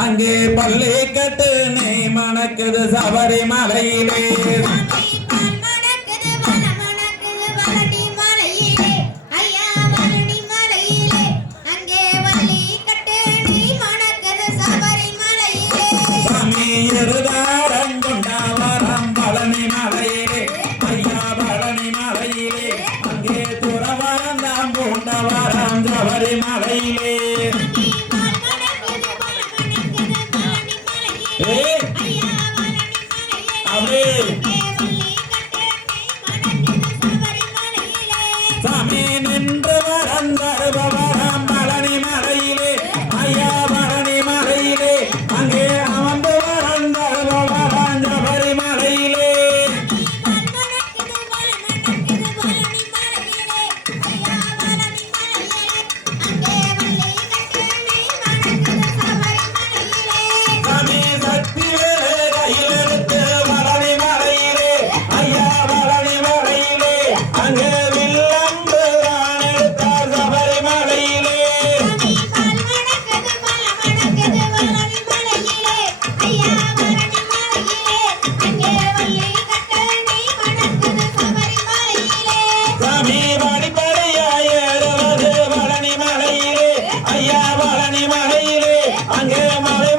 அங்கே பள்ளி கட்டு நீ மணக்குது சபரிமலையிலே சாமி நின்று வரந்தருபவரம் பழனி மலையிலே ஐயா பழனி மலையிலே அங்கே அமர்ந்து வரந்தருபவரம் சபரிமலையிலே சாமி சக்தி வேலை கையில் எடுத்து பழனி மலையிலே ஐயா பழனி மலையிலே அங்கே ஐயா பழனி மலையிலே அங்கே மலை